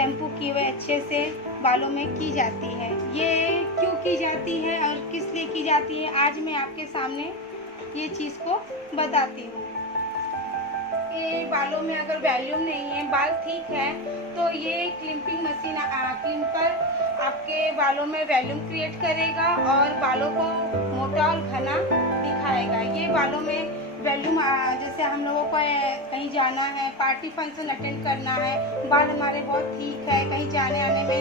Shampoo किए हुए अच्छे से बालों में की जाती है। ये क्यों की जाती है और किस लिए की जाती है, आज मैं आपके सामने ये चीज़ को बताती हूँ। ये बालों में अगर वॉल्यूम नहीं है, बाल ठीक है, तो ये क्लिपिंग मशीन क्लिपर आपके बालों में वॉल्यूम क्रिएट करेगा और बालों को मोटा और घना दिखाएगा। ये बालों में वॉल्यूम, जैसे हम लोगों को कहीं जाना है, पार्टी फंक्शन अटेंड करना है, बाल हमारे बहुत ठीक है, कहीं जाने आने में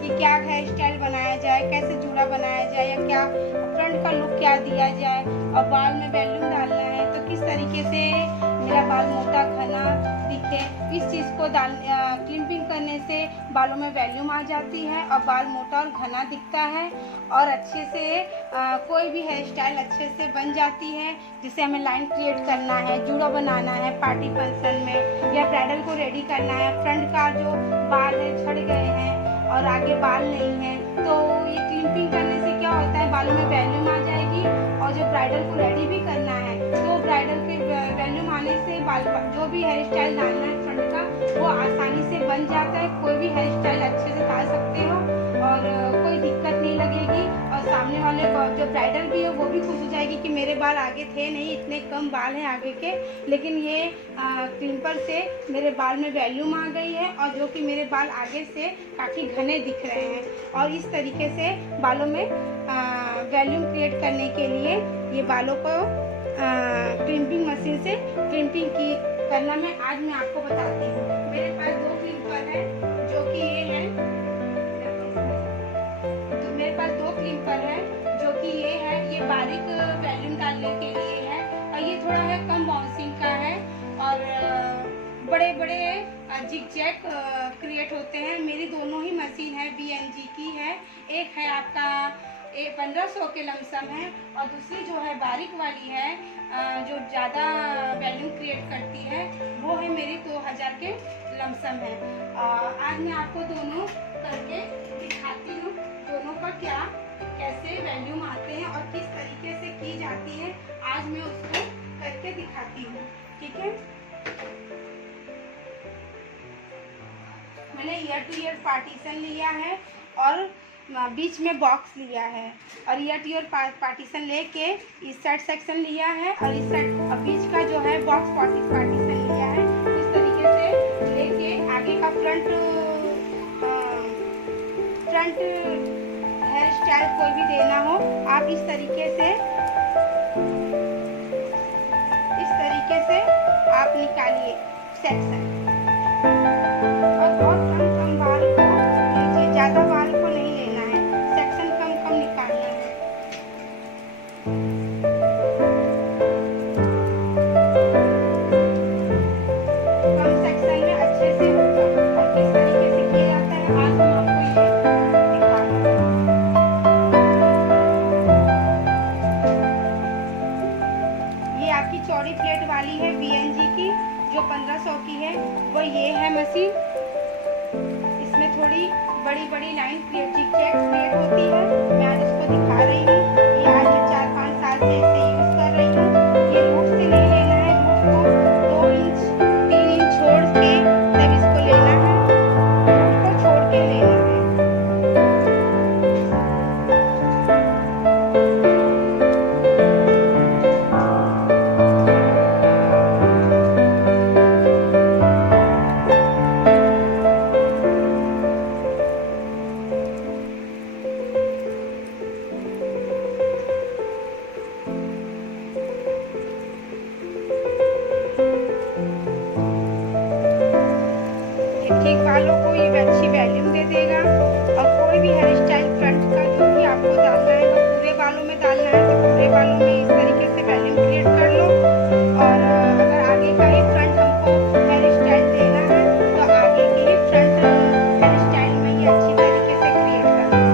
कि क्या हेयर स्टाइल बनाया जाए, कैसे जूड़ा बनाया जाए, या क्या फ्रंट का लुक क्या दिया जाए, और बाल में वॉल्यूम डालना है तो किस तरीके से मेरा बाल मोटा घना दिखे, इस चीज़ को क्लिपिंग करने से बालों में वॉल्यूम आ जाती है और बाल मोटा और घना दिखता है, और अच्छे से कोई भी हेयर स्टाइल अच्छे से बन जाती है। जिसे हमें लाइन क्रिएट करना है, जूड़ा बनाना है पार्टी फंक्शन में, या ब्राइडल को रेडी करना है, फ्रंट का जो बाल है झड़ गए हैं और आगे बाल नहीं है, तो ये क्लिपिंग करने से क्या होता है, बालों में वॉल्यूम आ जाएगी। और जो ब्राइडल को रेडी भी करना है, तो ब्राइडल के वॉल्यूम आने से बाल जो भी हेयर स्टाइल डालना है फ्रंट का, वो आसानी से बन जाता है। कोई भी हेयर स्टाइल अच्छे से डाल सकते हो और कोई दिक्कत नहीं लगेगी, और सामने वाले जो ब्राइडल भी हो वो भी खुश हो जाएगी कि मेरे बाल आगे थे नहीं, इतने कम बाल हैं आगे के, लेकिन ये क्लिपर से मेरे बाल में वॉल्यूम आ गई है, और जो कि मेरे बाल आगे से काफ़ी घने दिख रहे हैं। और इस तरीके से बालों में वॉल्यूम क्रिएट करने के लिए ये बालों को क्लिपिंग मशीन से क्लिपिंग की करना आज मैं आपको बताती हूँ। मेरे पास 2 क्लिपर हैं, जो कि ये है, तो मेरे पास 2 क्लिपर हैं जो कि ये है, ये बारीक वॉल्यूम डालने के लिए है, और ये थोड़ा है कम बाउंसिंग का है, और बड़े बड़े जिग-जैग क्रिएट होते हैं। मेरी दोनों ही मशीन है BNG की है, एक है आपका 1500 के लमसम है, और दूसरी जो है बारीक वाली है जो ज़्यादा वॉल्यूम क्रिएट करती है, वो है मेरी 2000 के लमसम है। आज मैं आपको दोनों करके दिखाती हूँ, दोनों का क्या कैसे वॉल्यूम आते हैं और किस तरीके से की जाती है, आज मैं उसको करके दिखाती हूँ। ठीक है, मैंने ईयर टू ईयर पार्टीशन लिया है और बीच में बॉक्स लिया है, और ईयर टू ईयर पार्टीशन लेके इस साइड सेक्शन लिया है, और इस साइड बीच का जो है बॉक्स पार्टीशन लिया है। इस तरीके से लेके आगे का फ्रंट हेयर स्टाइल कोई भी देना हो, आप इस तरीके से आप निकालिए सेक्शन, और बहुत कम बाल को लीजिए, ज़्यादा बाल को नहीं लेना है, सेक्शन कम निकालना है। कम सेक्शन में अच्छे से होगा, और किस तरीके से किया जाता है आज मैं आपको ये दिखाऊंगी। ये आपकी चौड़ी प्लेट वाली है BNG की, जो 1500 की है, वो ये है मशीन। इसमें थोड़ी बड़ी लाइन जिग-जैग क्रिएट होती है, मैं आज इसको दिखा रही हूँ। ये आज मैं 4-5 साल से इसे यूज़ कर रही हूँ। ये रूट से नहीं लेना है, रूट को 2 इंच 3 इंच छोड़ के तब इसको लेना है, रूट को छोड़ के लेना है। ठीक बालों को ये अच्छी वॉल्यूम दे देगा, और कोई भी हेयर स्टाइल फ्रंट का जो भी आपको डालना है, वो पूरे बालों में डालना है तो पूरे बालों में इस तरीके से वॉल्यूम क्रिएट कर लो, और अगर आगे का ही फ्रंट हमको हेयर स्टाइल देना है तो आगे की ही फ्रंट हेयर स्टाइल में ही अच्छी तरीके से क्रिएट करना है।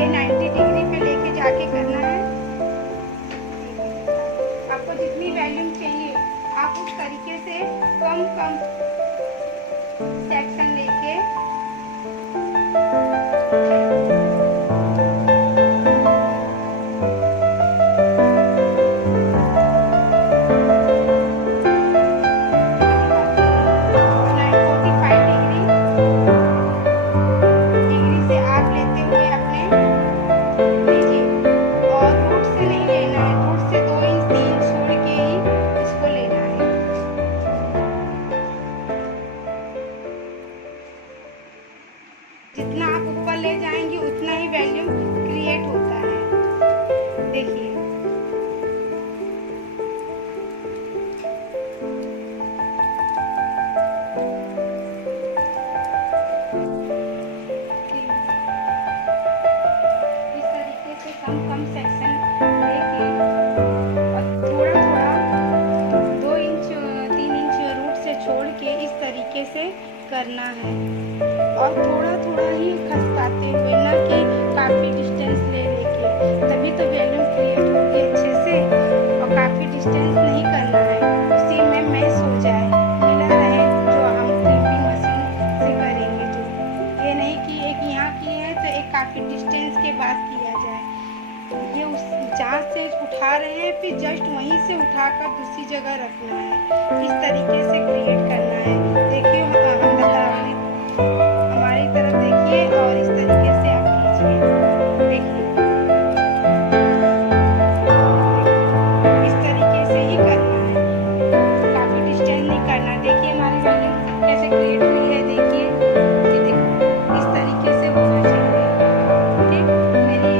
ये 90 डिग्री पे लेके जाके करना है। आपको जितनी वॉल्यूम चाहिए आप उस तरीके से कम सेक्शन लेके जितना आप ऊपर ले जाएंगे उतना ही वॉल्यूम क्रिएट होता है। देखिए इस तरीके से कम कम सेक्शन लेके और थोड़ा थोड़ा 2 इंच 3 इंच रूट से छोड़ के इस तरीके से करना है और थोड़ा थोड़ा ही खसकाते हुए, ना कि काफ़ी डिस्टेंस ले लेके, तभी तो वॉल्यूम क्रिएट होगी अच्छे से। और काफ़ी डिस्टेंस नहीं करना है, उसी में मैच हो जाए, मिला रहे जो हम क्रिपिंग मशीन से करेंगे। तो ये नहीं कि एक यहाँ की है तो एक काफ़ी डिस्टेंस के बाद किया जाए। ये उस जहाँ से उठा रहे हैं फिर जस्ट वहीं से उठाकर दूसरी जगह रखना है। इस तरीके से क्रिएट करना है। देखिए हमारी तरफ देखिए और इस तरीके से आप कीजिए। देखिए इस तरीके से ही करना है, काफ़ी डिस्टेंस नहीं करना। देखिए हमारी वॉल्यूम कैसे क्रिएट हुई है। देखिए ये देखो इस तरीके से होना चाहिए। ठीक, मेरी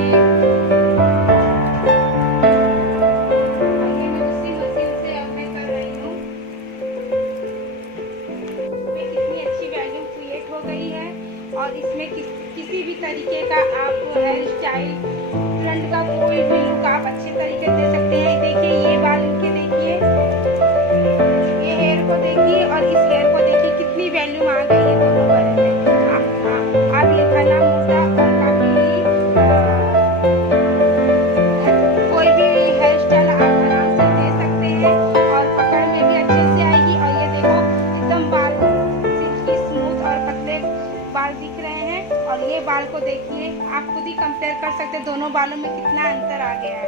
उसी मशीन से अब मैं कर रही हूँ। कितनी अच्छी वॉल्यूम क्रिएट हो गई है और इसमें किसी भी तरीके का आप हेयर स्टाइल, फ्रंट का कोई भी लुक आप अच्छे तरीके दे सकते हैं। देखिए ये बाल इनके, देखिए ये हेयर को देखिए और इस हेयर को देखिए, कितनी वॉल्यूम आ गई है दोनों बारे में। आप ये घना मोटा और काफ़ी कोई भी हेयर स्टाइल आप आराम से दे सकते हैं और पकड़ में भी अच्छे से आएगी। और ये देखो एकदम बाल सिल्की स्मूथ और पतले बाल दिख रहे हैं। और ये बाल को देखिए, आप खुद ही कंपेयर कर सकते हैं दोनों बालों में कितना अंतर आ गया है।